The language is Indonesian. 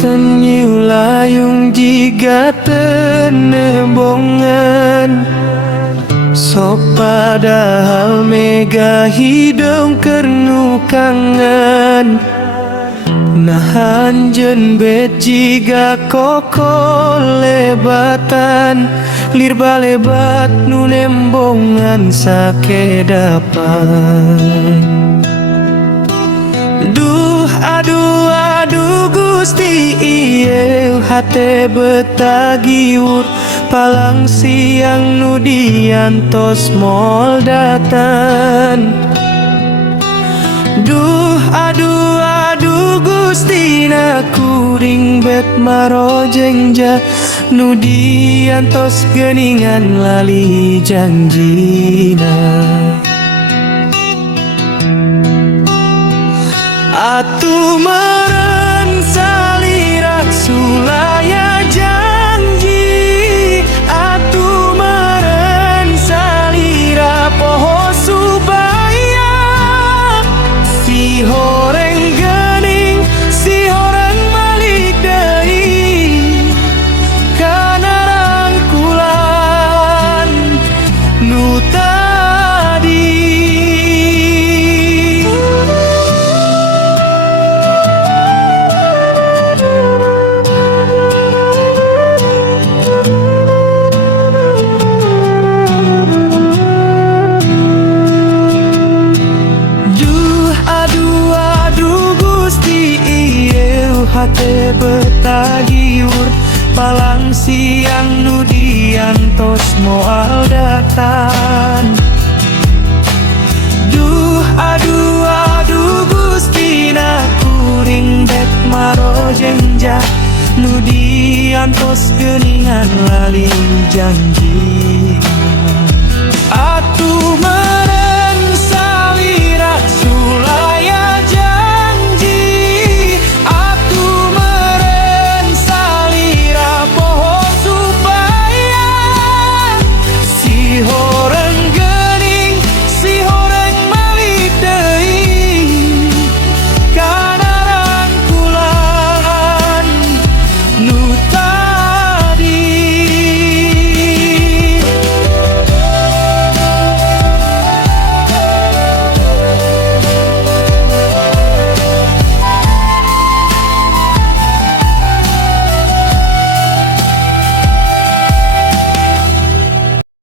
tenyu layung jika tenembongan. Sok padahal mega hidung kernu kangen. Nahan jen bet jika koko lebatan. Lirba lebat nu nembongan sakedapan. Duh aduh aduh Gusti ieu hate betagiur. Palang siang nu diantos moal datan. Duh aduh aduh Gusti na kuring bet marojengja. Nu diantos geningan lali janjina. Atuh meureun salirak sulaya janji. Atuh meureun salira poho subaya. Si horeng geuning, si horeng balik deui. Kana rangkulan nu tadi. Hate betagiur. Palang siang nu diantos moal datan. Duh aduh aduh Gusti na kuring bet marojengja. Nu diantos geningan lali janji. Atuh meureun